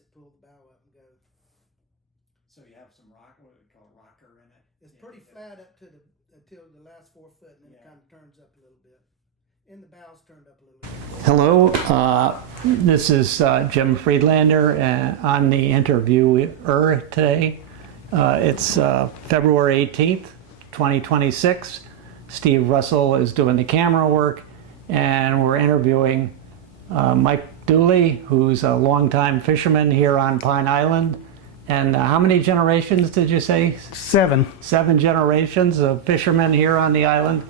to pull the bow up and go. So you have some rock, what we call rocker in it? It's pretty flat up to until the last 4 foot, and then it kind of turns up a little bit. And the bow's turned up a little bit. Hello, this is Jim Friedlander on the interviewer today. It's February 18th, 2026. Steve Russell is doing the camera work, and we're interviewing Mike Dooley, who's a longtime fisherman here on Pine Island. And how many generations did you say? 7. 7 generations of fishermen here on the island.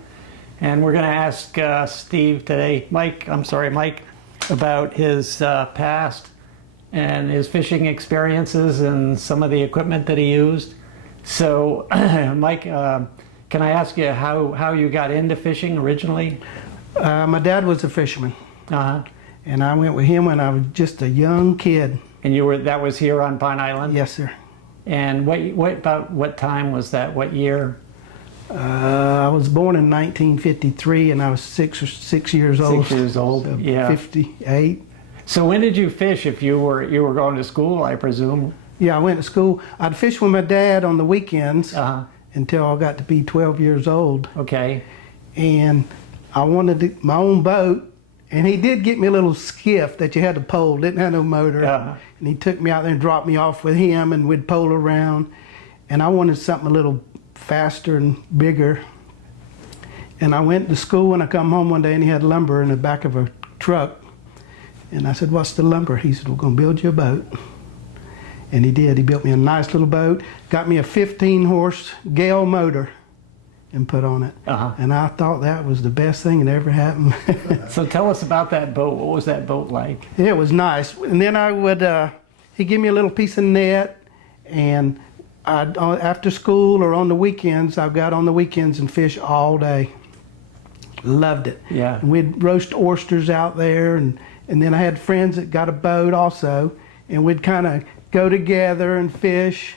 And we're going to ask Steve today, Mike, about his past and his fishing experiences and some of the equipment that he used. So, Mike, can I ask you how you got into fishing originally? My dad was a fisherman. Uh-huh. And I went with him when I was just a young kid. And that was here on Pine Island? Yes, sir. And what time was that? What year? I was born in 1953, and I was 6 years old. 6 years old, so yeah. 58. So when did you fish? If you were going to school, I presume? Yeah, I went to school. I'd fish with my dad on the weekends until I got to be 12 years old. Okay. And I wanted my own boat, and he did get me a little skiff that you had to pole, didn't have no motor. And he took me out there and dropped me off with him, and we'd pole around. And I wanted something a little faster and bigger. And I went to school, and I come home one day, and he had lumber in the back of a truck. And I said, "What's the lumber?" He said, "We're going to build you a boat." And he did. He built me a nice little boat, got me a 15-horse Gale motor and put on it. And I thought that was the best thing that ever happened. So tell us about that boat. What was that boat like? It was nice. And then I would, he'd give me a little piece of net, and after school or on the weekends, I'd go out on the weekends and fish all day. Loved it. Yeah. And we'd roast oysters out there, and then I had friends that got a boat also, and we'd kind of go together and fish.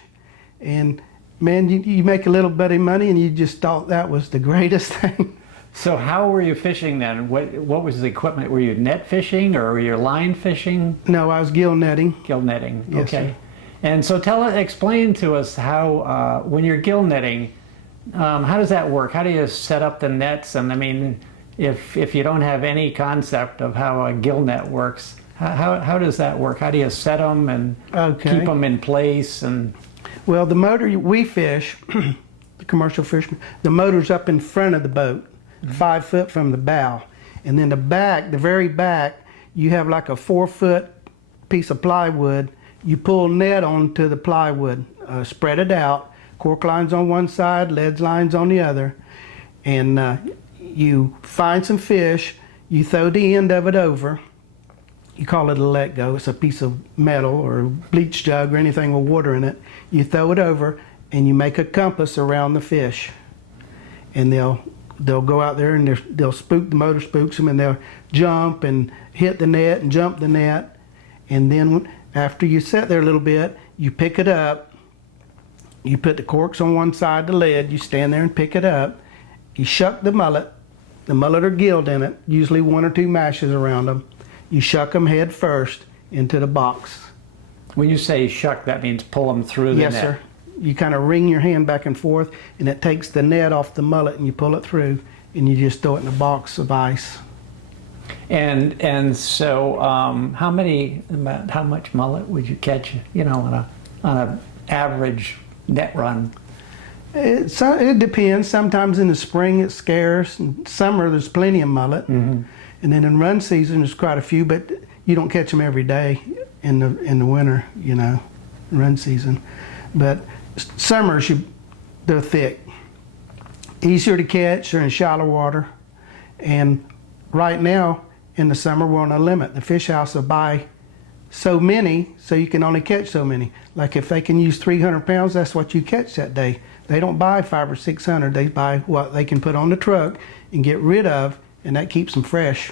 And man, you make a little bit of money, and you just thought that was the greatest thing. So how were you fishing then? What was the equipment? Were you net fishing or were you line fishing? No, I was gill netting. Gill netting, Yes, okay. sir. And so explain to us how, when you're gill netting, how does that work? How do you set up the nets? And I mean, if you don't have any concept of how a gill net works, how does that work? How do you set them and keep them in place? And well, the motor we fish, the commercial fishermen, the motor's up in front of the boat, 5 foot from the bow. And then the very back, you have like a 4-foot piece of plywood. You pull net onto the plywood, spread it out, cork lines on one side, lead lines on the other. And you find some fish, you throw the end of it over. You call it a let go. It's a piece of metal or a bleach jug or anything with water in it. You throw it over, and you make a compass around the fish. And they'll go out there, and they'll spook, the motor spooks them, and they'll jump and hit the net and jump the net. And then after you sit there a little bit, you pick it up. You put the corks on one side of the lead. You stand there and pick it up. You shuck the mullet. The mullet are gilled in it, usually 1 or 2 mashes around them. You shuck them head first into the box. when you say shuck, that means pull them through the net? Yes, sir. You kind of wring your hand back and forth, and it takes the net off the mullet, and you pull it through, and you just throw it in a box of ice. And so how much mullet would you catch, you know, on a average net run? It depends. Sometimes in the spring it's scarce. In summer there's plenty of mullet, and then in run season there's quite a few, but you don't catch them every day in the winter, you know, run season. But summers they're thick, easier to catch. They're in shallow water, and right now in the summer we're on a limit. The fish house will buy so many, so you can only catch so many. Like if they can use 300 pounds, that's what you catch that day. They don't buy 500 or 600. They buy what they can put on the truck and get rid of, and that keeps them fresh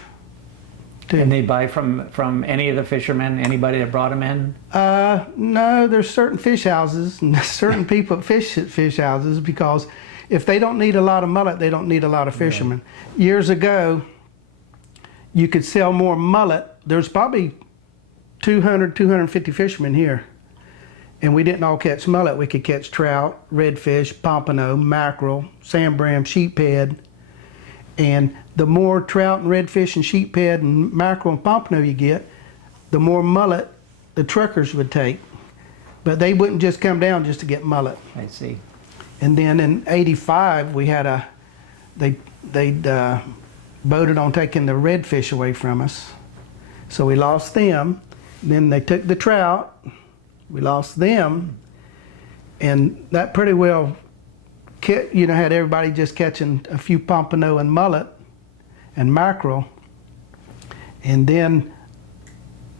too. And they buy from any of the fishermen, anybody that brought them in? No, there's certain fish houses and certain people fish at fish houses, because if they don't need a lot of mullet, they don't need a lot of fishermen. Right. Years ago, you could sell more mullet. There's probably 200, 250 fishermen here. And we didn't all catch mullet. We could catch trout, redfish, pompano, mackerel, sand brim, sheephead. And the more trout and redfish and sheephead and mackerel and pompano you get, the more mullet the truckers would take. But they wouldn't just come down just to get mullet. I see. And then in '85, we had they voted on taking the redfish away from us. So we lost them. Then they took the trout. We lost them. And that pretty well, had everybody just catching a few pompano and mullet and mackerel. And then,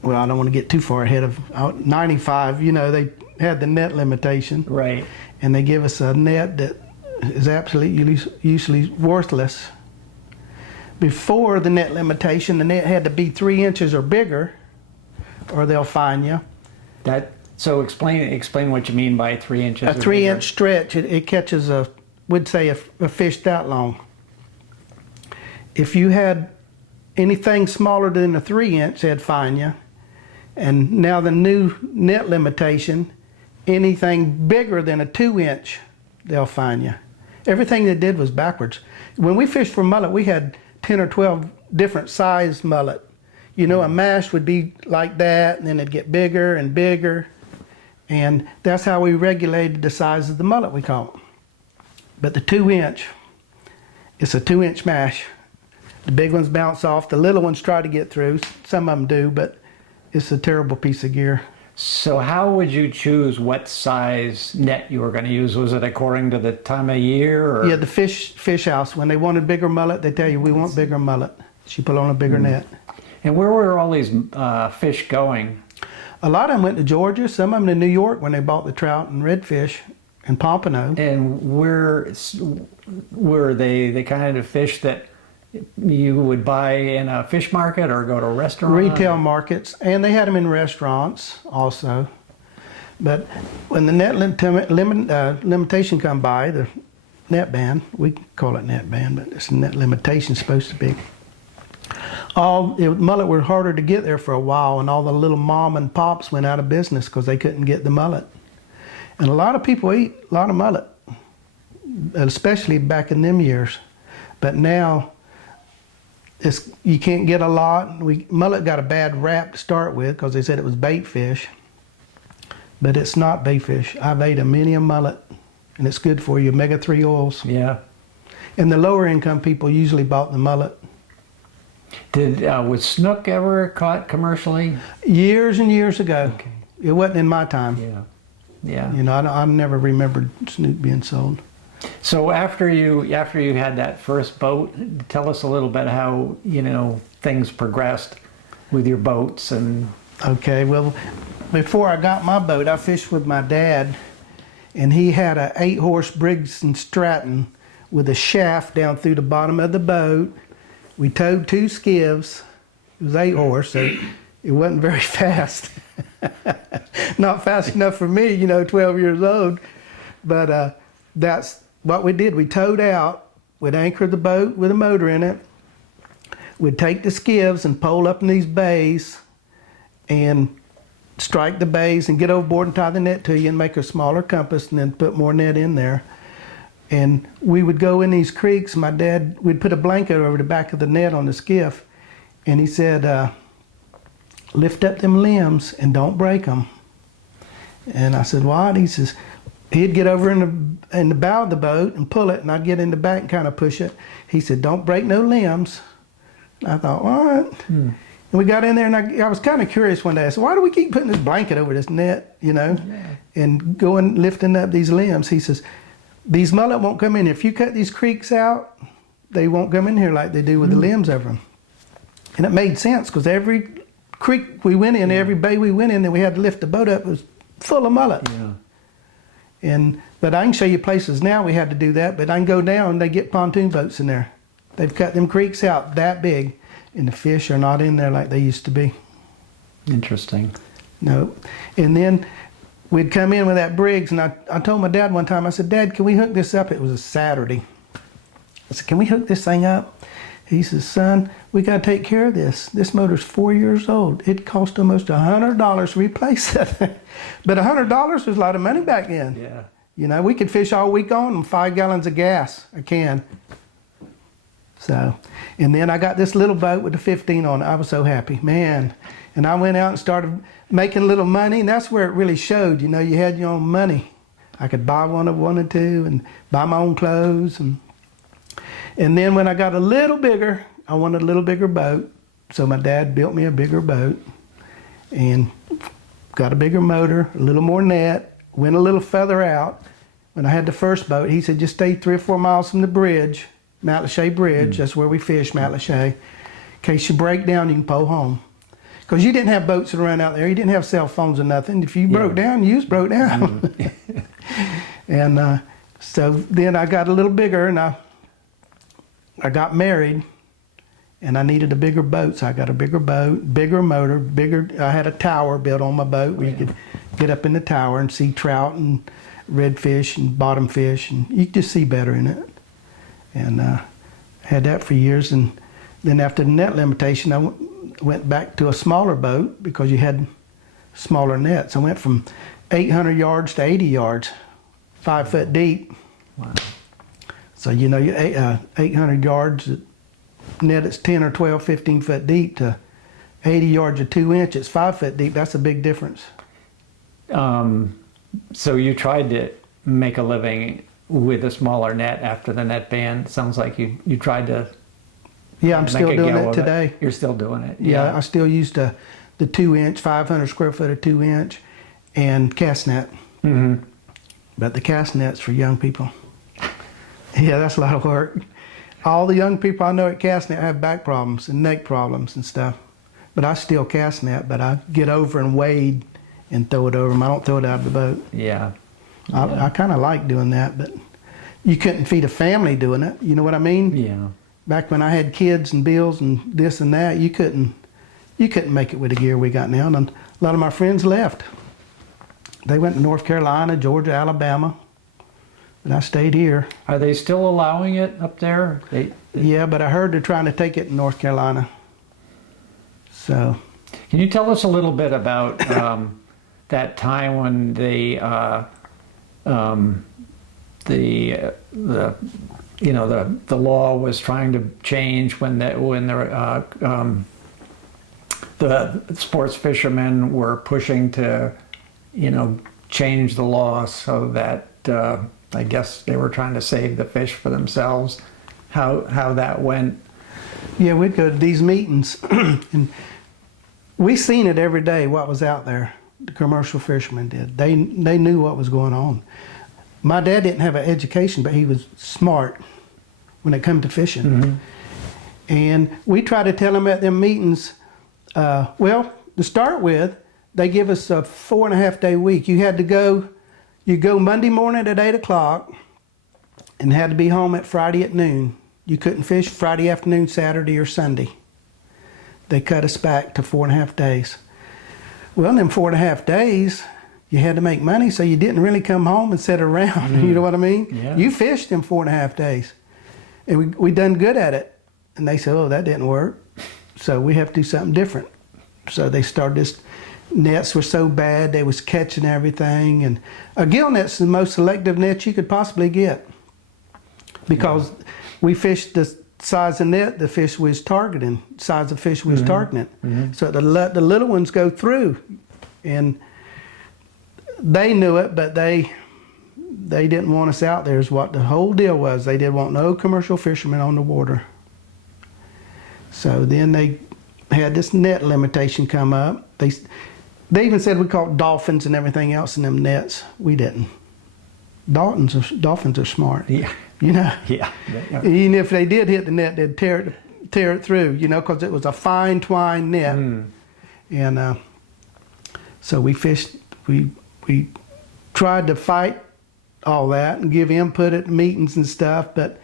well, I don't want to get too far ahead of '95, they had the net limitation. Right. And they give us a net that is absolutely usually worthless. Before the net limitation, the net had to be 3 inches or bigger, or they'll fine you. So explain what you mean by 3 inches. A 3-inch stretch, it catches we'd say a fish that long. If you had anything smaller than a 3-inch, they'd fine you. And now the new net limitation, anything bigger than a 2-inch, they'll fine you. Everything they did was backwards. When we fished for mullet, we had 10 or 12 different size mullet. A mash would be like that, and then it'd get bigger and bigger. And that's how we regulated the size of the mullet, we call them. But the 2-inch, it's a 2-inch mash. The big ones bounce off. The little ones try to get through. Some of them do, but it's a terrible piece of gear. So how would you choose what size net you were going to use? Was it according to the time of year? Or? Yeah, the fish house, when they wanted bigger mullet, they tell you, we want bigger mullet. So you put on a bigger net. And where were all these fish going? A lot of them went to Georgia, some of them to New York when they bought the trout and redfish and pompano. And were they the kind of fish that you would buy in a fish market or go to a restaurant? Retail markets, and they had them in restaurants also. But when the net limitation come by, the net ban, we call it net ban, but it's net limitation supposed to be. Mullet were harder to get there for a while, and all the little mom and pops went out of business because they couldn't get the mullet. And a lot of people eat a lot of mullet, especially back in them years. But now, you can't get a lot. Mullet got a bad rap to start with because they said it was bait fish, but it's not bait fish. I've ate many a mullet, and it's good for you, omega-3 oils. Yeah. And the lower income people usually bought the mullet. Was snook ever caught commercially? Years and years ago. Okay. It wasn't in my time. Yeah. Yeah. I never remembered snook being sold. So after you had that first boat, tell us a little bit how things progressed with your boats and. Okay, well, before I got my boat, I fished with my dad, and he had a 8-horse Briggs and Stratton with a shaft down through the bottom of the boat. We towed 2 skiffs. It was 8-horse, so it wasn't very fast. Not fast enough for me, 12 years old. But that's what we did. We towed out. We'd anchor the boat with a motor in it. We'd take the skiffs and pole up in these bays and strike the bays and get overboard and tie the net to you and make a smaller compass and then put more net in there. And we would go in these creeks. My dad, we'd put a blanket over the back of the net on the skiff, and he said, lift up them limbs and don't break them. And I said, what? He says, he'd get over in the bow of the boat and pull it, and I'd get in the back and kind of push it. He said, don't break no limbs. I thought, what? And we got in there, and I was kind of curious one day. I said, why do we keep putting this blanket over this net, and going, lifting up these limbs? He says, these mullet won't come in. If you cut these creeks out, they won't come in here like they do with the limbs over them. And it made sense, because every creek we went in, every bay we went in, that we had to lift the boat up, it was full of mullet. Yeah. But I can show you places now we had to do that, but I can go down, they get pontoon boats in there. They've cut them creeks out that big, and the fish are not in there like they used to be. Interesting. No. And then we'd come in with that Briggs, and I told my dad one time, I said, Dad, can we hook this up? It was a Saturday. I said, can we hook this thing up? He says, son, we got to take care of this. This motor's 4 years old. It cost almost $100 to replace it. But $100 was a lot of money back then. Yeah. You know, we could fish all week on 5 gallons of gas a can. So, and then I got this little boat with the 15 on it. I was so happy, man. And I went out and started making a little money, and that's where it really showed. You know, you had your own money. I could buy one I wanted to and buy my own clothes. And then when I got a little bigger, I wanted a little bigger boat. So my dad built me a bigger boat and got a bigger motor, a little more net, went a little further out. When I had the first boat, he said, just stay 3 or 4 miles from the bridge, Mount Lachey Bridge. That's where we fish, Mount Lachey. In case you break down, you can pull home. Because you didn't have boats that ran out there. You didn't have cell phones or nothing. If you broke down, you just broke down. And so then I got a little bigger, and I got married, and I needed a bigger boat. So I got a bigger boat, bigger motor, bigger. I had a tower built on my boat where you could get up in the tower and see trout and redfish and bottom fish, and you could just see better in it. And had that for years. And then after the net limitation, I went back to a smaller boat because you had smaller nets. I went from 800 yards to 80 yards, 5 foot deep. Wow. So, you know, 800 yards net, it's 10 or 12, 15 foot deep, to 80 yards or 2 inches, 5 foot deep. That's a big difference. So you tried to make a living with a smaller net after the net ban. Sounds like you tried to. Yeah, I'm make still a doing go it of today. You're still doing it. Yeah, I still use the 2 inch, 500 square foot of 2 inch, and cast net. Mm-hmm. But the cast net's for young people. Yeah, that's a lot of work. All the young people I know at cast net have back problems and neck problems and stuff. But I still cast net, but I get over and wade and throw it over them. I don't throw it out of the boat. Yeah. I kind of like doing that, but you couldn't feed a family doing it. You know what I mean? Yeah. Back when I had kids and bills and this and that, you couldn't make it with the gear we got now. And a lot of my friends left. They went to North Carolina, Georgia, Alabama, but I stayed here. Are they still allowing it up there? Yeah, but I heard they're trying to take it in North Carolina. So. Can you tell us a little bit about that time when the law was trying to change, when the sports fishermen were pushing to, change the law so that I guess they were trying to save the fish for themselves. How that went? Yeah, we'd go to these meetings, and we seen it every day. What was out there, the commercial fishermen did. They knew what was going on. My dad didn't have an education, but he was smart when it come to fishing. Mm-hmm. And we try to tell him at them meetings, well, to start with, they give us a 4.5 day week. You had to go, you go Monday morning at 8 o'clock and had to be home at Friday at noon. You couldn't fish Friday afternoon, Saturday, or Sunday. They cut us back to 4.5 days. Well, in them 4.5 days, you had to make money, so you didn't really come home and sit around. You know what I mean? Yeah. You fished them 4.5 days. And we done good at it. And they said, oh, that didn't work. So we have to do something different. So they started this. Nets were so bad, they was catching everything. And a gill net's the most selective net you could possibly get. Because we fished the size of net the fish was targeting, size of fish we was targeting. Mm-hmm. So the little ones go through. And they knew it, but they didn't want us out there is what the whole deal was. They didn't want no commercial fishermen on the water. So then they had this net limitation come up. They even said we caught dolphins and everything else in them nets. We didn't. Dolphins are smart. Yeah. You know? Yeah. Even if they did hit the net, they'd tear it through, because it was a fine twine net. Mm. And so we fished, we tried to fight all that and give input at meetings and stuff, but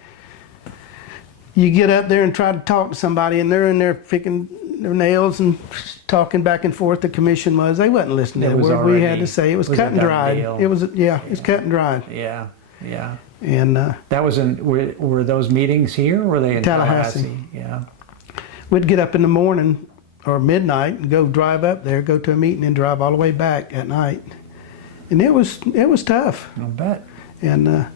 you get up there and try to talk to somebody and they're in there picking their nails and talking back and forth. The commission they wasn't listening to the word we had to say. It was cut and dried. It was it's cut and dried. Yeah, yeah. And That was were those meetings here, or were they in Tallahassee. Yeah. we'd get up in the morning or midnight and go drive up there, go to a meeting, and drive all the way back at night. And it was tough. I'll bet. And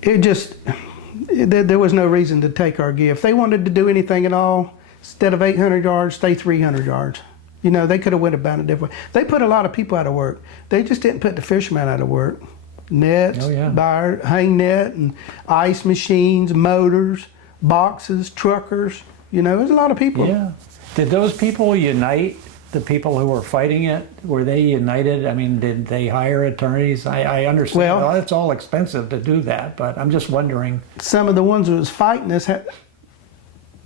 there was no reason to take our gear. If they wanted to do anything at all, instead of 800 yards, stay 300 yards. You know, they could have went about it different. They put a lot of people out of work. They just didn't put the fishermen out of work. Nets, hang net, and ice machines, motors, boxes, truckers. You know, there's a lot of people. Yeah. Did those people unite? The people who were fighting it, were they united? I mean, did they hire attorneys? I understand. Well, it's all expensive to do that, but I'm just wondering. Some of the ones who was fighting us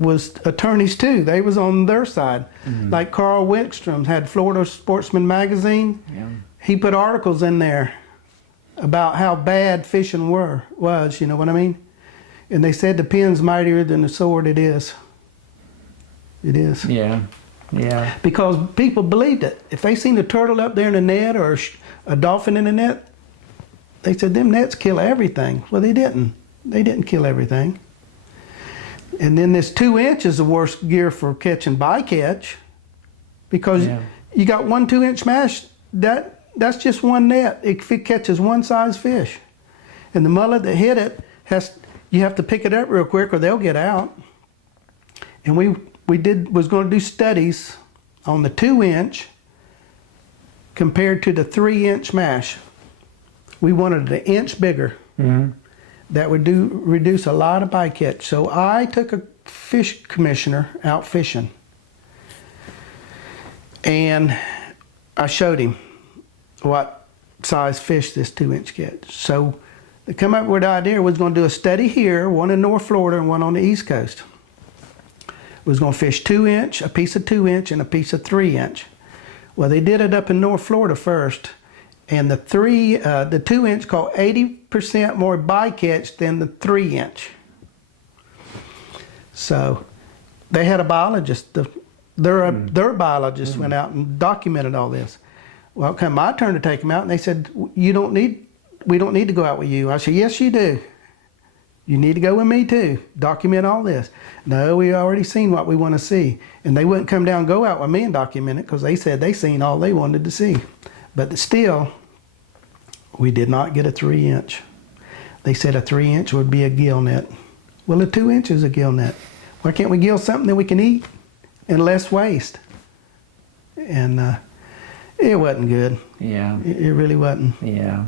was attorneys too. They was on their side. Mm-hmm. Like Carl Wickstrom had Florida Sportsman magazine. Yeah. He put articles in there about how bad fishing was. You know what I mean? And they said the pen's mightier than the sword. It is. It is. Yeah. Yeah. Because people believed it. If they seen a turtle up there in the net or a dolphin in the net, they said them nets kill everything. Well, they didn't. They didn't kill everything. And then this 2 inch is the worst gear for catching bycatch, because you got 1 2-inch mash. That's just one net. If it catches one size fish, and the mullet that hit it you have to pick it up real quick or they'll get out. And we was going to do studies on the 2 inch compared to the 3 inch mash. We wanted it 1 inch bigger. Mm-hmm. That would reduce a lot of bycatch. So I took a fish commissioner out fishing, and I showed him what size fish this 2 inch catch. So they come up with the idea was going to do a study here, one in North Florida and one on the East Coast. Was going to fish 2 inch, a piece of 2 inch, and a piece of 3 inch. Well, they did it up in North Florida first, and the 2 inch caught 80% more bycatch than the 3 inch. So they had a biologist. Their biologist went out and documented all this. Well, it came my turn to take them out, and they said, we don't need to go out with you. I said, yes, you do. You need to go with me too. Document all this. No, we already seen what we want to see. And they wouldn't come down and go out with me and document it because they said they seen all they wanted to see. But still, we did not get a 3 inch. They said a 3 inch would be a gill-net. Well, a 2 inch is a gill-net. Why can't we gill something that we can eat and less waste? And it wasn't good. Yeah. It really wasn't. Yeah.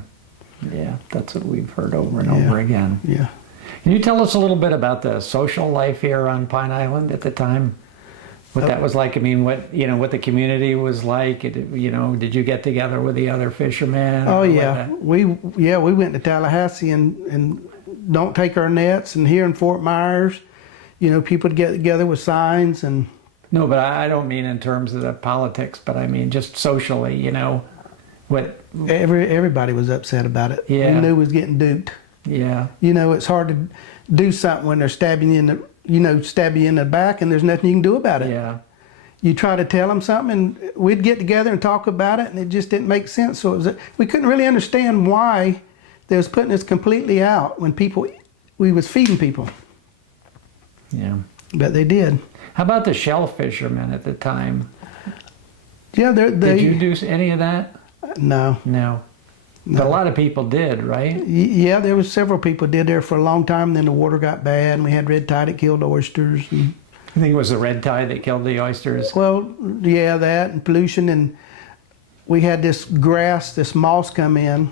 Yeah. That's what we've heard over and over again. Yeah. Can you tell us a little bit about the social life here on Pine Island at the time? What that was like? I mean, what the community was like? Did you get together with the other fishermen? Oh yeah, we went to Tallahassee and don't take our nets. And here in Fort Myers, people would get together with signs and. No, but I don't mean in terms of the politics, but I mean just socially. What everybody was upset about it. Yeah. We knew we was getting duped. Yeah. It's hard to do something when they're stabbing you in the back and there's nothing you can do about it. Yeah. You try to tell them something and we'd get together and talk about it and it just didn't make sense. So we couldn't really understand why they was putting us completely out when we was feeding people. Yeah. But they did. How about the shell fishermen at the time? Yeah, did you do any of that? No. But a lot of people did, right? Yeah, there was several people did there for a long time. Then the water got bad, and we had red tide that killed oysters. And, I think it was the red tide that killed the oysters. Well, yeah, that and pollution, and we had this grass, this moss come in,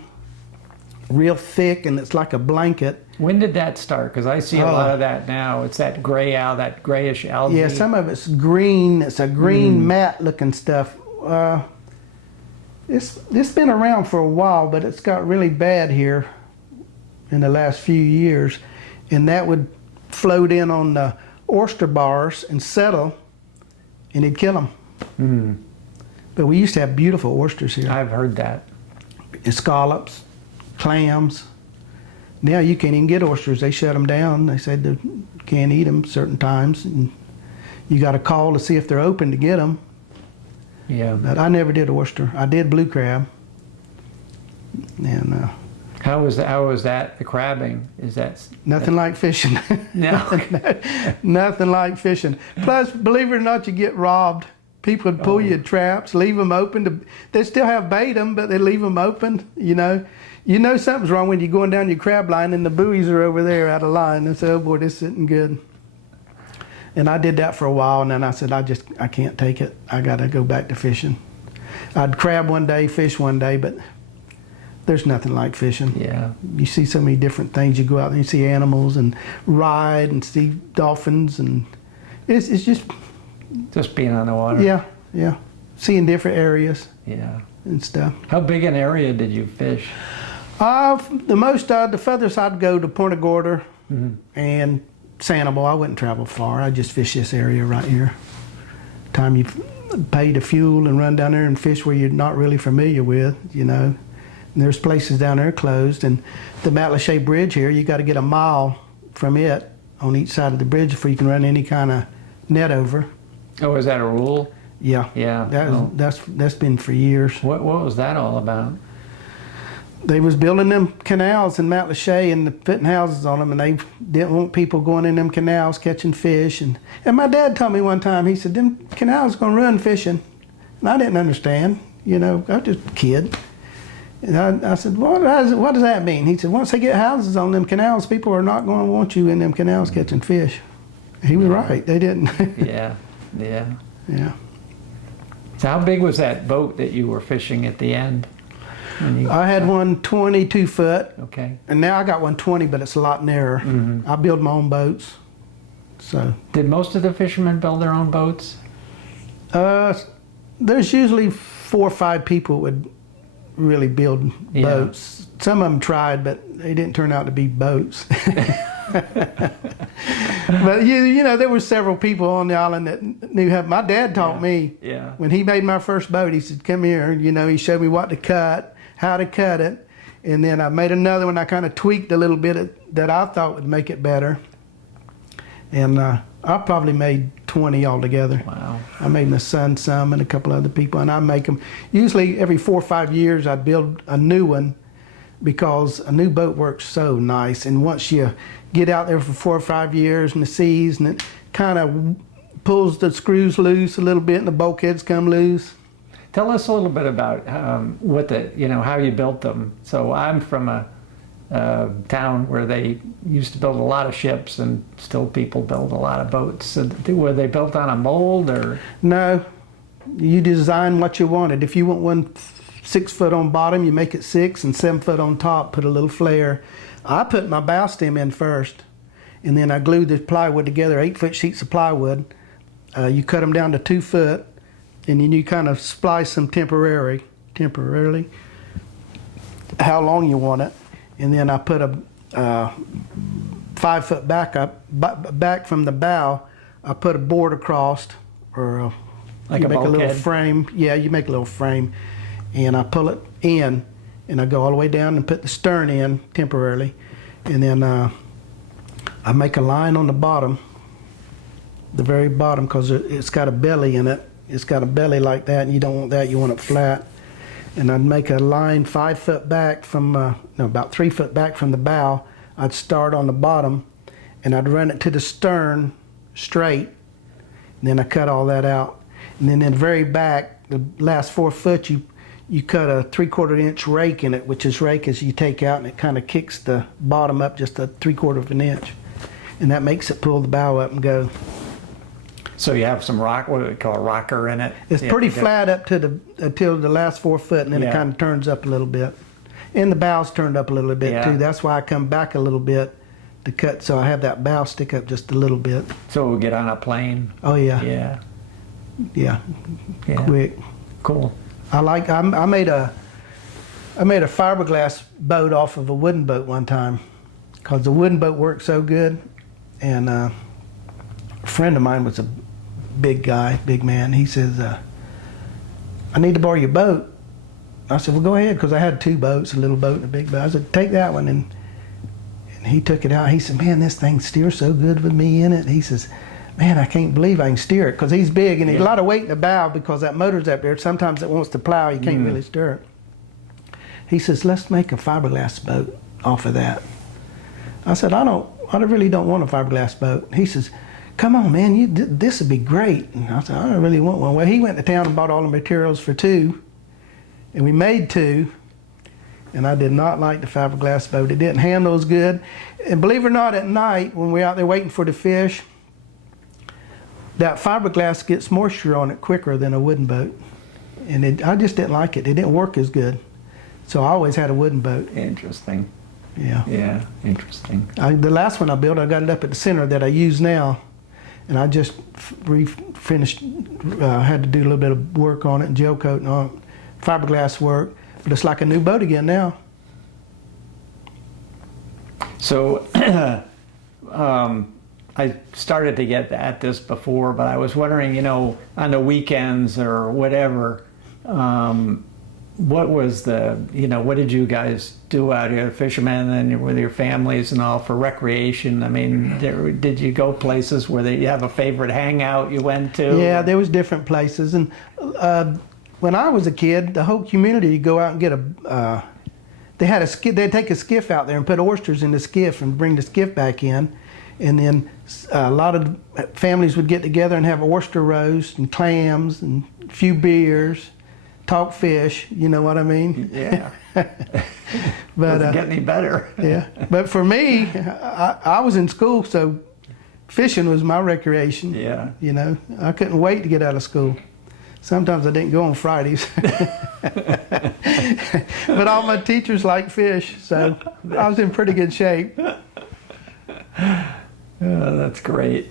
real thick, and it's like a blanket. When did that start? Because I see a lot of that now. It's that that grayish algae. Yeah, some of it's green. It's a green mat-looking stuff. It's been around for a while, but it's got really bad here in the last few years, and that would float in on the oyster bars and settle, and it'd kill them. Mm. But we used to have beautiful oysters here. I've heard that. And scallops, clams. Now you can't even get oysters. They shut them down. They said they can't eat them certain times, and you got to call to see if they're open to get them. Yeah. But I never did oyster. I did blue crab. And How was that, the crabbing? Is that... Nothing like fishing. No. Nothing like fishing. Plus, believe it or not, you get robbed. People would pull you in traps, leave them open. They still have bait them, but they leave them open, you know. You know something's wrong when you're going down your crab line and the buoys are over there out of line. And say, oh boy, this isn't good. And I did that for a while, and then I said, I can't take it. I got to go back to fishing. I'd crab one day, fish one day, but there's nothing like fishing. Yeah. You see so many different things. You go out and you see animals and ride and see dolphins, and it's just being on the water. yeah, seeing different areas. Yeah. And stuff. How big an area did you fish? The furthest I'd go to Point of Gorda and Sanibel. I wouldn't travel far. I just fish this area right here. Time you pay the fuel and run down there and fish where you're not really familiar with, you know. And there's places down there closed, and the Matlacha Bridge here, you got to get a mile from it on each side of the bridge before you can run any kind of net over. Oh, is that a rule? Yeah. Yeah. That's been for years. What was that all about? They was building them canals in Matlacha and putting houses on them, and they didn't want people going in them canals catching fish. And my dad told me one time, he said, them canals going to ruin fishing. And I didn't understand, you know, I was just a kid. And I said, what does that mean? He said, once they get houses on them canals, people are not going to want you in them canals catching fish. He was right, they didn't. Yeah. Yeah. So how big was that boat that you were fishing at the end? I had one 22 foot. Okay. And now I got one 20, but it's a lot narrower. I build my own boats. So. Did most of the fishermen build their own boats? There's usually 4 or 5 people would really build boats. Some of them tried, but they didn't turn out to be boats. But you know, there were several people on the island that knew how. My dad taught me. Yeah. When he made my first boat, he said, "Come here." You know, he showed me what to cut, how to cut it, and then I made another one. I kind of tweaked a little bit that I thought would make it better. And I probably made 20 altogether. Wow. I made my son some and a couple other people, and I make them. Usually every 4 or 5 years, I'd build a new one because a new boat works so nice. And once you get out there for 4 or 5 years in the seas, and it kind of pulls the screws loose a little bit, and the bulkheads come loose. Tell us a little bit about how you built them. So I'm from a town where they used to build a lot of ships, and still people build a lot of boats. So were they built on a mold or? No, you design what you wanted. If you want one 6 foot on bottom, you make it 6, and 7 foot on top, put a little flare. I put my bow stem in first, and then I glued the plywood together, 8-foot sheets of plywood. You cut them down to 2 foot, and then you kind of splice them temporarily, how long you want it. And then I put a 5 foot back from the bow. I put a board across, or like you a make bulkhead. a little frame. Yeah, you make a little frame, and I pull it in, and I go all the way down and put the stern in temporarily, and then I make a line on the bottom, the very bottom, because it's got a belly in it. It's got a belly like that, and you don't want that. You want it flat. And I'd make a line 5 foot back from, about 3 foot back from the bow. I'd start on the bottom, and I'd run it to the stern straight, and then I cut all that out. And then in the very back, the last 4 foot, you cut a 3/4 inch rake in it, which is rake as you take out, and it kind of kicks the bottom up just a 3/4 inch. And that makes it pull the bow up and go. So you have some what do we call a rocker in it? It's pretty flat up to until the last 4 foot, and then it kind of turns up a little bit. And the bow's turned up a little bit too. That's why I come back a little bit to cut, so I have that bow stick up just a little bit. So we'll get on a plane. Oh yeah. Yeah. Quick. Cool. I made a fiberglass boat off of a wooden boat one time, because the wooden boat worked so good. And a friend of mine was a big man. He says, "I need to borrow your boat." I said, "Well, go ahead," because I had 2 boats, a little boat and a big boat. I said, "Take that one." And he took it out. He said, "Man, this thing steers so good with me in it." He says, "Man, I can't believe I can steer it," because he's big and he's a lot of weight in the bow, because that motor's up there. Sometimes it wants to plow, you can't really steer it. He says, let's make a fiberglass boat off of that. I said, I really don't want a fiberglass boat. He says, come on, man, this would be great. And I said, I don't really want one. Well, he went to town and bought all the materials for 2, and we made 2. And I did not like the fiberglass boat. It didn't handle as good. And believe it or not, at night, when we're out there waiting for the fish, that fiberglass gets moisture on it quicker than a wooden boat. And I just didn't like it. It didn't work as good. So I always had a wooden boat. Interesting. Yeah. Yeah, interesting. The last one I built, I got it up at the center that I use now. And I just finished, had to do a little bit of work on it, and gel coat and all fiberglass work. But it's like a new boat again now. So I started to get at this before, but I was wondering, you know, on the weekends or whatever, what was what did you guys do out here, the fishermen and with your families and all for recreation? I mean, did you go places where you have a favorite hangout you went to? Yeah, there was different places. And when I was a kid, the whole community would go out and get they'd take a skiff out there and put oysters in the skiff and bring the skiff back in. And then a lot of families would get together and have oyster roast and clams and a few beers, talk fish, you know what I mean? Yeah. But doesn't get any better. Yeah. But for me, I was in school, so fishing was my recreation. Yeah. You know, I couldn't wait to get out of school. Sometimes I didn't go on Fridays. But all my teachers liked fish, so I was in pretty good shape. That's great.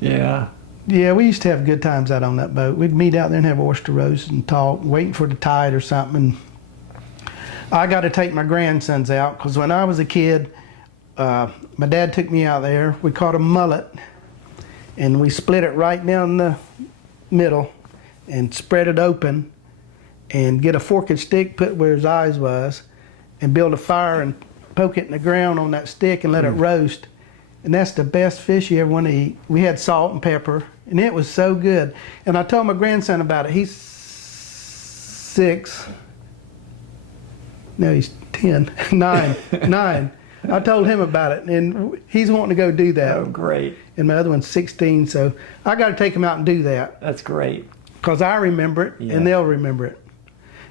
Yeah. Yeah, we used to have good times out on that boat. We'd meet out there and have oyster roast and talk, waiting for the tide or something. And I got to take my grandsons out because when I was a kid, my dad took me out there. We caught a mullet, and we split it right down the middle and spread it open and get a forked stick, put where his eyes was, and build a fire and poke it in the ground on that stick and let it roast. And that's the best fish you ever want to eat. We had salt and pepper, and it was so good. And I told my grandson about it. He's 6. No, he's 10. 9. 9. I told him about it, and he's wanting to go do that. Oh, great. And my other one's 16, so I got to take him out and do that. That's great. Because I remember it, Yeah. and they'll remember it.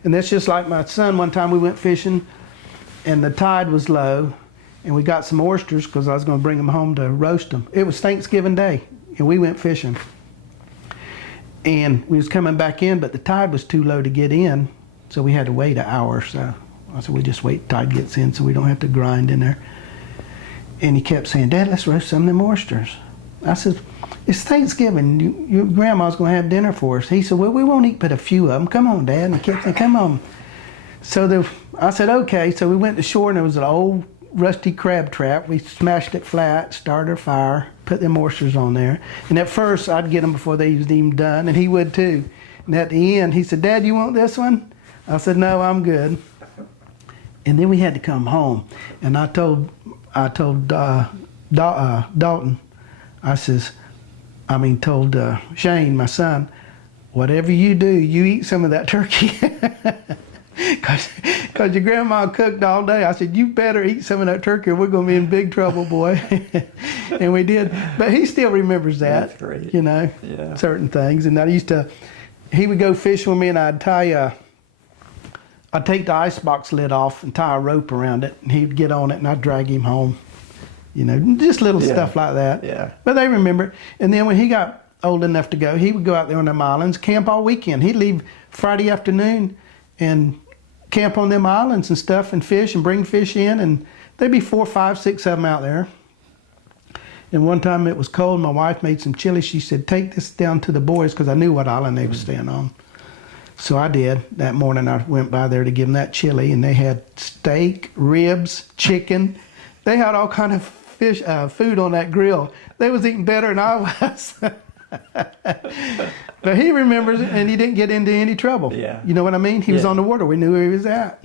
And that's just like my son. One time we went fishing, and the tide was low, and we got some oysters because I was going to bring them home to roast them. It was Thanksgiving Day, and we went fishing. And we was coming back in, but the tide was too low to get in, so we had to wait an hour or so. I said, we just wait till tide gets in so we don't have to grind in there. And he kept saying, Dad, let's roast some of them oysters. I said, it's Thanksgiving. Your grandma's going to have dinner for us. He said, well, we won't eat but a few of them. Come on, Dad. And he kept saying, come on. So I said, okay. So we went to shore, and there was an old rusty crab trap. We smashed it flat, started a fire, put them oysters on there. And at first, I'd get them before they was even done, and he would too. And at the end, he said, Dad, you want this one? I said, no, I'm good. And then we had to come home. And I told Dalton, told Shane, my son, whatever you do, you eat some of that turkey. Because your grandma cooked all day. I said, you better eat some of that turkey or we're going to be in big trouble, boy. And we did. But he still remembers that. That's great. You know, Yeah. certain things. And he would go fishing with me, and I'd take the icebox lid off and tie a rope around it, and he'd get on it, and I'd drag him home. You know, just little Yeah. stuff like that. Yeah. But they remember it. And then when he got old enough to go, he would go out there on them islands, camp all weekend. He'd leave Friday afternoon and camp on them islands and stuff and fish and bring fish in. And there'd be 4, 5, 6 of them out there. And one time it was cold. My wife made some chili. She said, take this down to the boys, because I knew what island they were staying on. So I did. That morning I went by there to give them that chili, and they had steak, ribs, chicken. They had all kind of fish food on that grill. They was eating better than I was. But he remembers it, and he didn't get into any trouble. Yeah. You know what I mean? He was Yeah. on the water. We knew where he was at.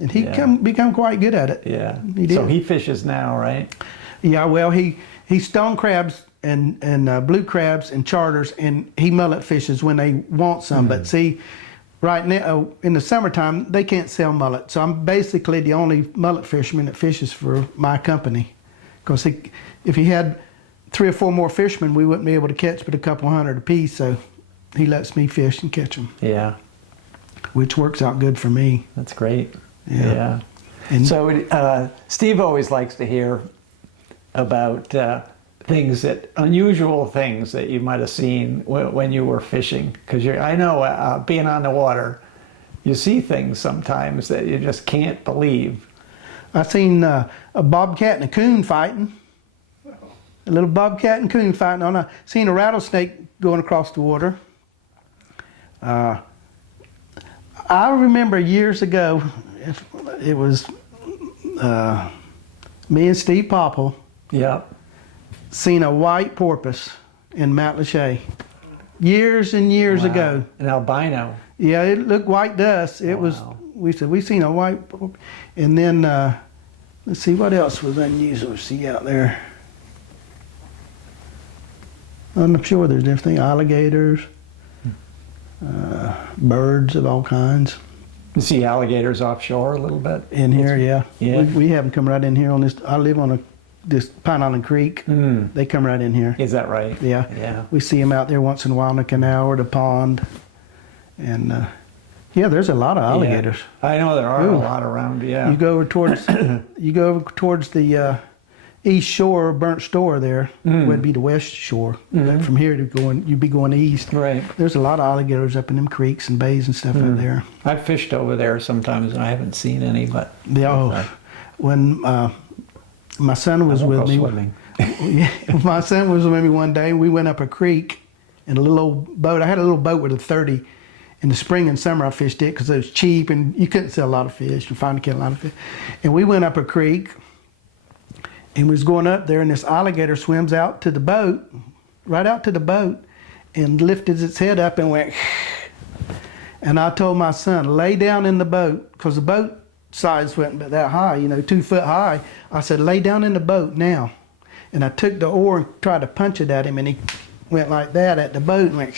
And he become quite good at it. Yeah. He did. So he fishes now, right? Yeah, well, he stone crabs and blue crabs and charters, and he mullet fishes when they want some. But see, right now, in the summertime, they can't sell mullet. So I'm basically the only mullet fisherman that fishes for my company. Because if he had 3 or 4 more fishermen, we wouldn't be able to catch but a couple hundred apiece. So he lets me fish and catch them, Yeah, which works out good for me. that's great. Yeah. Yeah. And So Steve always likes to hear about unusual things that you might have seen when you were fishing. Because I know being on the water, you see things sometimes that you just can't believe. I seen a bobcat and a coon fighting. A little bobcat and coon fighting. I seen a rattlesnake going across the water. I remember years ago, it was me and Steve Popple Yeah. seen a white porpoise in Matlacha years and years Wow. ago. An albino. Yeah, it looked white to us. It was. Wow. We said we seen a white, and then let's see what else was unusual to see out there. I'm sure there's everything: alligators, birds of all kinds. You see alligators offshore a little bit? In here, yeah. Yeah. We have them come right in here on this. I live on this Pine Island Creek. Mm. They come right in here. Is that right? Yeah. Yeah. We see them out there once in a while in the canal or the pond, and yeah, there's a lot of alligators. Yeah. I know there are Ooh. a lot around. Yeah. You go over towards the east shore, Burnt Store there, would be the west shore. But from here you'd be going east. Right. There's a lot of alligators up in them creeks and bays and stuff out there. I've fished over there sometimes and I haven't seen any, but When my son was I won't with go me, swimming. yeah, my son was with me one day. We went up a creek in a little old boat. I had a little boat with a 30. In the spring and summer, I fished it because it was cheap and you couldn't sell a lot of fish. You find a lot of fish. And we went up a creek and we was going up there, and this alligator swims out to the boat, right out to the boat, and lifted its head up and went. And I told my son, lay down in the boat, because the boat sides wasn't that high, 2 foot high. I said, lay down in the boat now. And I took the oar and tried to punch it at him, and he went like that at the boat and went.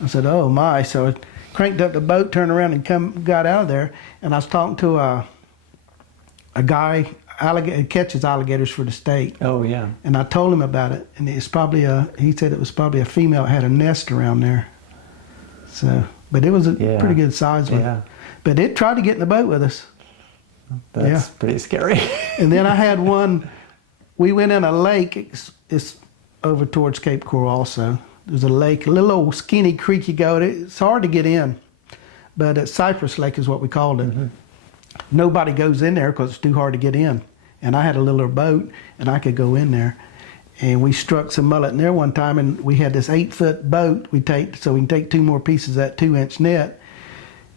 I said, oh my. So I cranked up the boat, turned around and got out of there. And I was talking to a guy catches alligators for the state. Oh, yeah. And I told him about it. And it's probably he said it was probably a female that had a nest around there. So, but it was a pretty good size one. Yeah. But it tried to get in the boat with us. That's pretty scary. And then I had one, we went in a lake, it's over towards Cape Coral also. There's a lake, a little old skinny creek you go to. It's hard to get in, but Cypress Lake is what we called it. Nobody goes in there because it's too hard to get in. And I had a little boat and I could go in there. And we struck some mullet in there one time, and we had this 8-foot boat so we can take 2 more pieces of that 2-inch net.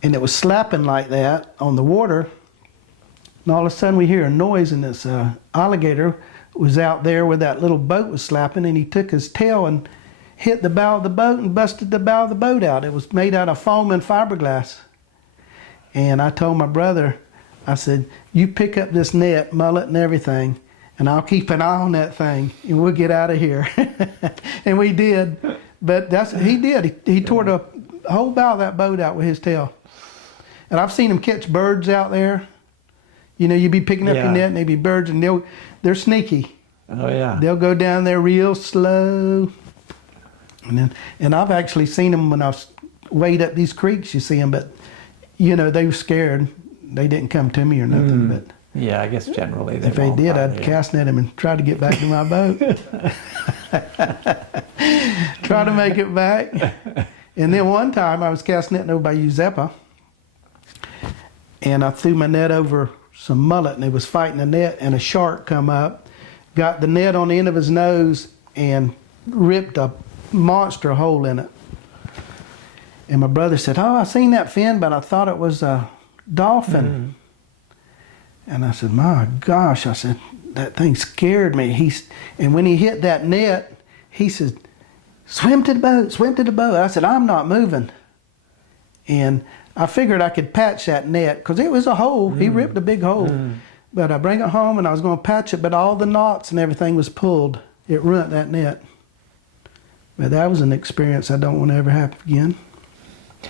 And it was slapping like that on the water. And all of a sudden we hear a noise, and this alligator was out there where that little boat was slapping, and he took his tail and hit the bow of the boat and busted the bow of the boat out. It was made out of foam and fiberglass. And I told my brother, I said, you pick up this net, mullet and everything, and I'll keep an eye on that thing, and we'll get out of here. And we did. But he did. He tore the whole bow of that boat out with his tail. And I've seen him catch birds out there. You'd be picking up your net, and they'd be birds, and they're sneaky. Oh, yeah. They'll go down there real slow. And I've actually seen them when I've waded up these creeks. You see them, but they were scared. They didn't come to me or nothing. But yeah, I guess generally if they did, I'd cast net them and try to get back to my boat. Try to make it back. And then one time I was cast netting over by Uzeppa, and I threw my net over some mullet, and they was fighting the net, and a shark come up, got the net on the end of his nose, and ripped a monster hole in it. And my brother said, oh, I seen that fin, but I thought it was a dolphin. And I said, my gosh, I said, that thing scared me. And when he hit that net, he said, swim to the boat, swim to the boat. I said, I'm not moving. And I figured I could patch that net, because it was a hole. He ripped a big hole. But I bring it home, and I was going to patch it, but all the knots and everything was pulled. It ruined that net. But that was an experience I don't want to ever happen again.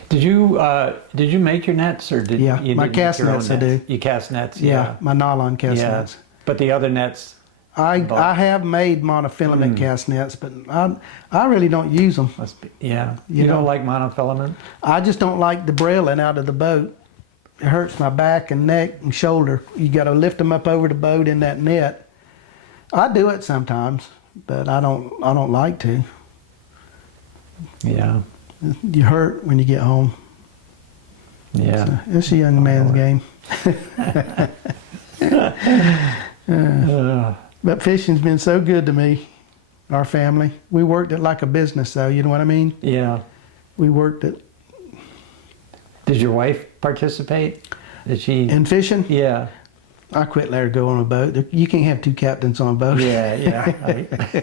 Did you make your nets, or did Yeah, you my did cast your own nets I do. You cast nets, Yeah, my nylon cast yeah. nets. But the other nets, I have made monofilament cast nets, but I really don't use them. must be, yeah. You You don't know. like monofilament? I just don't like the brailing out of the boat. It hurts my back and neck and shoulder. You got to lift them up over the boat in that net. I do it sometimes, but I don't like to. Yeah, You hurt when you get home. yeah. So it's a young man's game. But fishing's been so good to me, our family. We worked it like a business, though. You know what I mean? Yeah. We worked it. Did your wife participate? Did she? In fishing, Yeah. I quit letting her go on a boat. You can't have two captains on a boat. Yeah, yeah.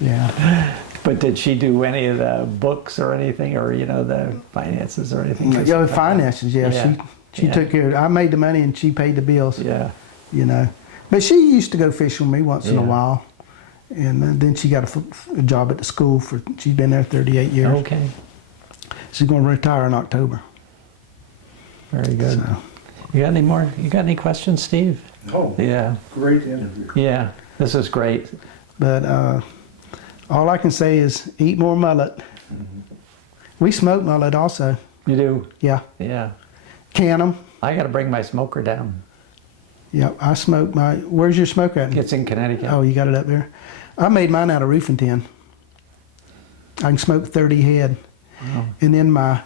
Yeah. But did she do any of the books or anything, or the finances or anything? Yeah, finances, yeah. Yeah. She Yeah. took care of it. I made the money and she paid the bills, Yeah. you know. But she used to go fishing with me once in a Yeah. while. And then she got a job at the school she's been there 38 years. Okay. She's going to retire in October. Very good. So. You got any more? You got any questions, Steve? Oh, Yeah. great interview. Yeah. This is great. But all I can say is eat more mullet. We smoke mullet also. You do? Yeah. Yeah. Can them. I got to bring my smoker down. Yeah, I smoke where's your smoker at? It's in Connecticut. Oh, you got it up there? I made mine out of roofing tin. I can smoke 30 head. Wow. And then my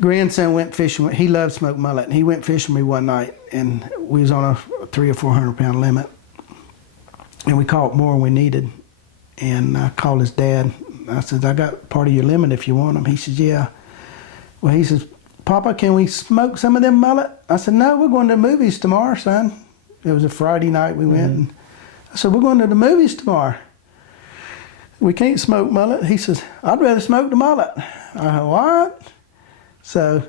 grandson went fishing. He loved smoked mullet. And he went fishing with me one night, and we was on a 300 or 400 pound limit. And we caught more than we needed. And I called his dad. I said, I got part of your limit if you want them. He says, yeah. Well, he says, Papa, can we smoke some of them mullet? I said, no, we're going to the movies tomorrow, son. It was a Friday night we went. And I said, we're going to the movies tomorrow. We can't smoke mullet. He says, I'd rather smoke the mullet. I said, what? So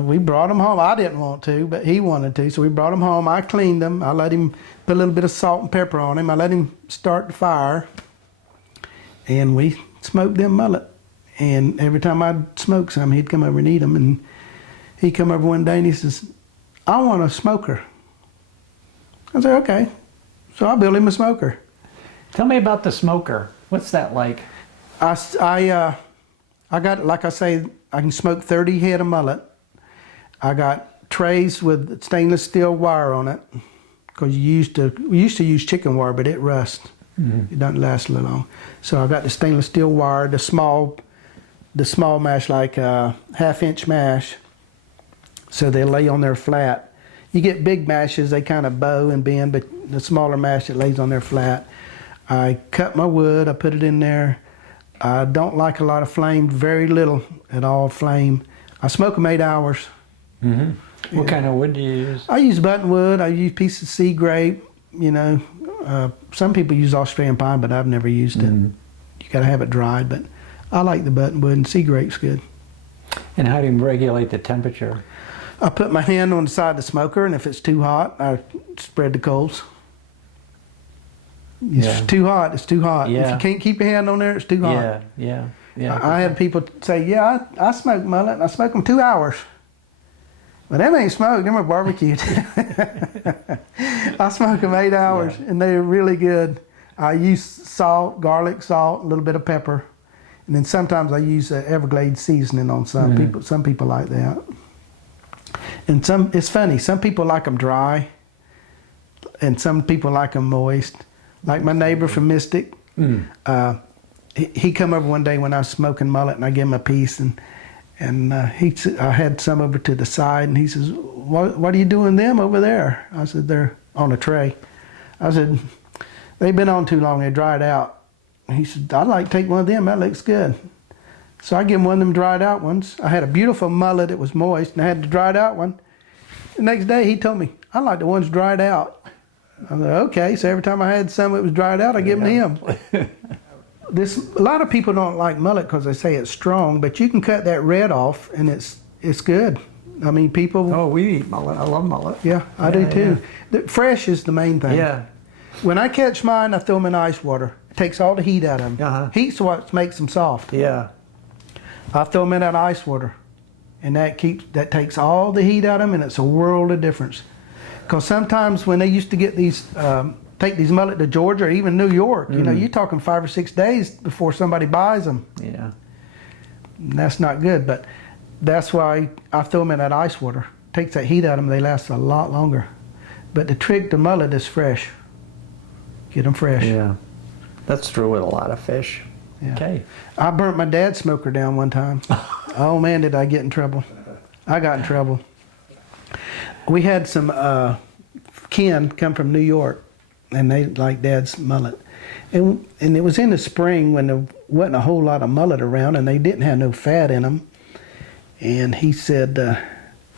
we brought them home. I didn't want to, but he wanted to. So we brought them home. I cleaned them. I let him put a little bit of salt and pepper on him. I let him start the fire. And we smoked them mullet. And every time I'd smoke some, he'd come over and eat them. And he come over one day and he says, I want a smoker. I said, okay. So I built him a smoker. Tell me about the smoker. What's that like? I got, like I say, I can smoke 30 head of mullet. I got trays with stainless steel wire on it, because we used to use chicken wire, but it rusts. It doesn't last a little long. So I got the stainless steel wire, the small mash, like a half-inch mash, so they lay on there flat. You get big mashes, they kind of bow and bend, but the smaller mash, it lays on there flat. I cut my wood, I put it in there. I don't like a lot of flame, very little at all flame. I smoke them 8 hours. What kind of wood do you use? I use buttonwood, I use pieces of sea grape, some people use Australian pine, but I've never used it. You gotta have it dried, but I like the buttonwood, and sea grape's good. And how do you regulate the temperature? I put my hand on the side of the smoker, and if it's too hot, I spread the coals. It's Yeah. too hot, it's too hot. If Yeah. you can't keep your hand on there, it's too hot. Yeah. I had people say, yeah, I smoke mullet, and I smoke them 2 hours. But them ain't smoked, them are barbecued. I smoke them 8 hours, and they're really good. I use salt, garlic, salt, a little bit of pepper. And then sometimes I use Everglades seasoning on some people. Some people like that. And it's funny, some people like them dry, and some people like them moist. Like my neighbor from Mystic, he come over one day when I was smoking mullet, and I gave him a piece, and I had some over to the side, and he says, what are you doing them over there? I said, they're on a tray. I said, they've been on too long, they dried out. And he said, I'd like to take one of them, that looks good. So I give him one of them dried out ones. I had a beautiful mullet that was moist, and I had the dried out one. The next day he told me, I like the ones dried out. I said, okay, so every time I had some that was dried out, I give them to him. A lot of people don't like mullet because they say it's strong, but you can cut that red off, and it's good. I mean, people. Oh, we eat mullet. I love mullet. Yeah, I do too. Fresh is the main thing. Yeah. When I catch mine, I throw them in ice water. It takes all the heat out of them. Heat's what makes them soft. Yeah. I throw them in that ice water, and that takes all the heat out of them, and it's a world of difference. Because sometimes when they used to get these, take these mullet to Georgia or even New York, you know, you're talking 5 or 6 days before somebody buys them. Yeah. And that's not good, but that's why I throw them in that ice water. Takes that heat out of them, they last a lot longer. But the trick to mullet is fresh. Get them fresh. Yeah. That's true with a lot of fish. Yeah. Okay. I burnt my dad's smoker down one time. Oh man, did I get in trouble. I got in trouble. We had some kin come from New York, and they liked Dad's mullet. And it was in the spring when there wasn't a whole lot of mullet around, and they didn't have no fat in them. And he said,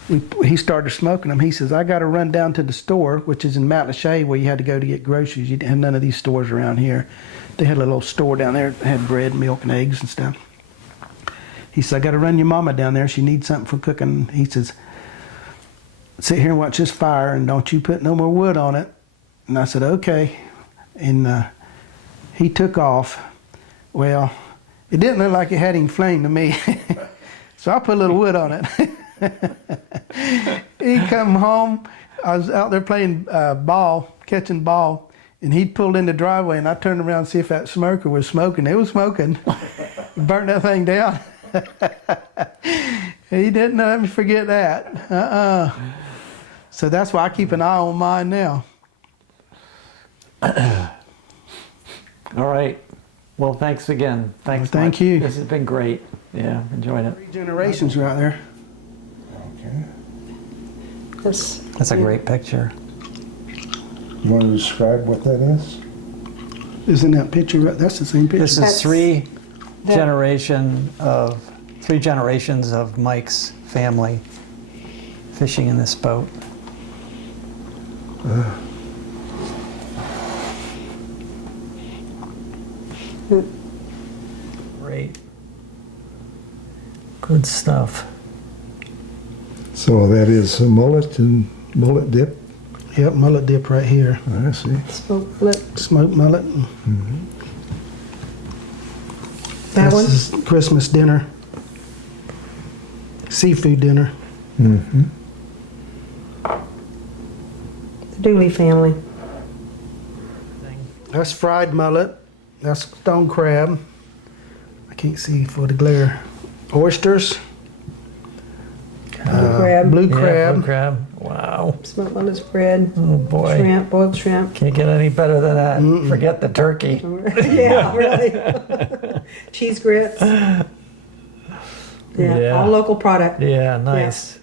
he started smoking them. He says, I got to run down to the store, which is in Matlacha, where you had to go to get groceries. You didn't have none of these stores around here. They had a little store down there that had bread, milk, and eggs and stuff. He said, I got to run your mama down there. She needs something for cooking. He says, sit here and watch this fire, and don't you put no more wood on it. And I said, okay. And he took off. Well, it didn't look like it had any flame to me. So I put a little wood on it. He come home. I was out there playing ball, catching ball, and he pulled in the driveway, and I turned around to see if that smoker was smoking. It was smoking. Burnt that thing down. He didn't let me forget that. So that's why I keep an eye on mine now. All right. Well, thanks again. Thanks. Well, thank Mike. you. This has been great. Yeah, enjoyed it. 3 generations right there. Okay. That's a great picture. You want to describe what that is? Isn't that picture right? That's the same picture. This is That's- three that- generations of Mike's family fishing in this boat. Great. Good stuff. So that is a mullet and mullet dip. Yep, mullet dip right here. I see. Smoked mullet. Smoked mullet. That one? This is Christmas dinner. Seafood dinner. Mm-hmm. The Dooley family. That's fried mullet. That's stone crab. I can't see for the glare. Oysters. Crab. Blue Yeah, crab. blue crab. Wow. Smoked mullet spread. Oh boy. Shrimp, boiled shrimp. Can't get any better than that. Forget the turkey. Yeah, really. Cheese grits. Yeah, Yeah. all local product. Yeah, nice.